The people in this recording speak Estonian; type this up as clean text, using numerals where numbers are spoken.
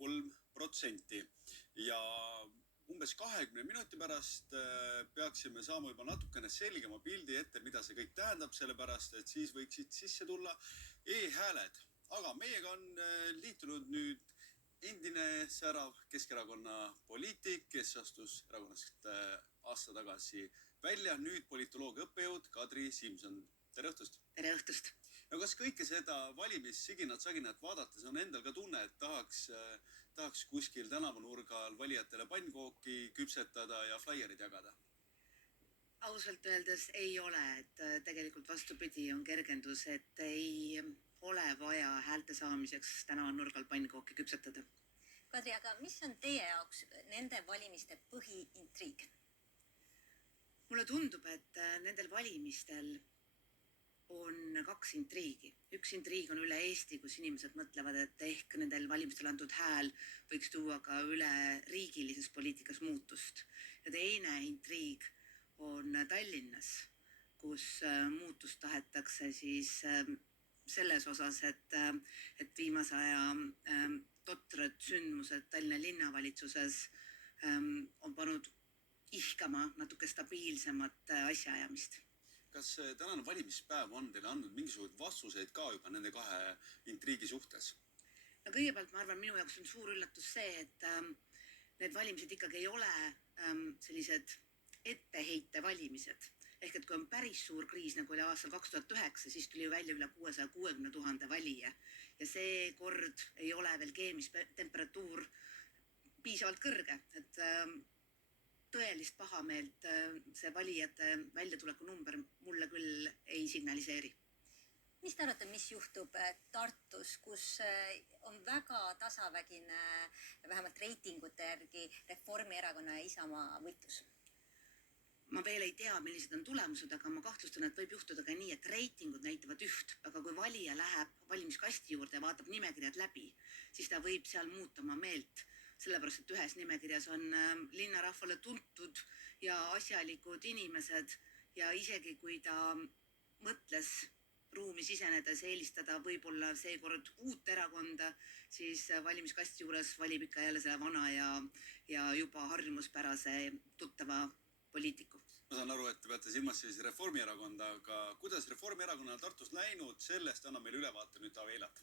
0,3% ja umbes 20 minuti pärast peaksime saama juba natukene selgema pildi ette, mida see kõik tähendab, sellepärast, et siis võiksid sisse tulla e-hääled. Aga meiega on liitunud nüüd endine särav Keskerakonna poliitik, kes astus erakonnast aasta tagasi välja, nüüd politoloogia õppejõud Kadri Simson. Tere õhtust! Tere õhtust! No kas kõike seda valimissiginat-saginat vaadates on endal ka tunne, et tahaks kuskil tänavanurgal valijatele pannkooki küpsetada ja flaierid jagada? Ausalt öeldes ei ole, et tegelikult vastupidi on kergendus, et ei ole vaja häälte saamiseks tänavanurgal pannkooki küpsetada. Kadri, aga mis on teie jaoks nende valimiste põhiintriig? Mulle tundub, et nendel valimistel on kaks intriigi. Üks intriig on üle Eesti, kus inimesed mõtlevad, et ehk nendel valimistel antud hääl võiks tuua ka üle riigilises poliitikas muutust. Ja teine intriig on Tallinnas, kus muutust tahetakse siis selles osas, et viimase aja totrad sündmused Tallinna linnavalitsuses on pannud ihkama natuke stabiilsemat asjaajamist. Kas tänane valimispäev on teile andnud mingisuguseid vastuseid ka juba nende kahe intriigi suhtes? No kõigepealt ma arvan, minu jaoks on suur üllatus see, et need valimised ikkagi ei ole sellised etteheite valimised. Ehk et kui on päris suur kriis, nagu oli aastal 2009, siis tuli ju välja üle 660 000 valija. Ja see kord ei ole veel keemistemperatuur piisavalt kõrge, et tõelist pahameelt see valijate väljatuleku number mulle küll ei signaliseeri. Mis te arvate, mis juhtub Tartus, kus on väga tasavägine, vähemalt reitingute järgi, Reformierakonna ja Isamaa võitlus? Ma veel ei tea, millised on tulemused, aga ma kahtlustan, et võib juhtuda ka nii, et reitingud näitavad üht, aga kui valija läheb valimiskasti juurde ja vaatab nimekirjad läbi, siis ta võib seal muuta oma meelt. Sellepärast, et ühes nimekirjas on linnarahvale tuntud ja asjalikud inimesed ja isegi kui ta mõtles ruumi sisenedes eelistada võib-olla seekord uut erakonda, siis valimiskasti juures valib ikka jälle selle vana ja juba harjumuspärase tuttava poliitiku. Ma saan aru, et te peate silmas siis Reformierakonda, aga kuidas Reformierakonnal Tartus läinud, sellest annab meile ülevaate nüüd Taavi Eilat.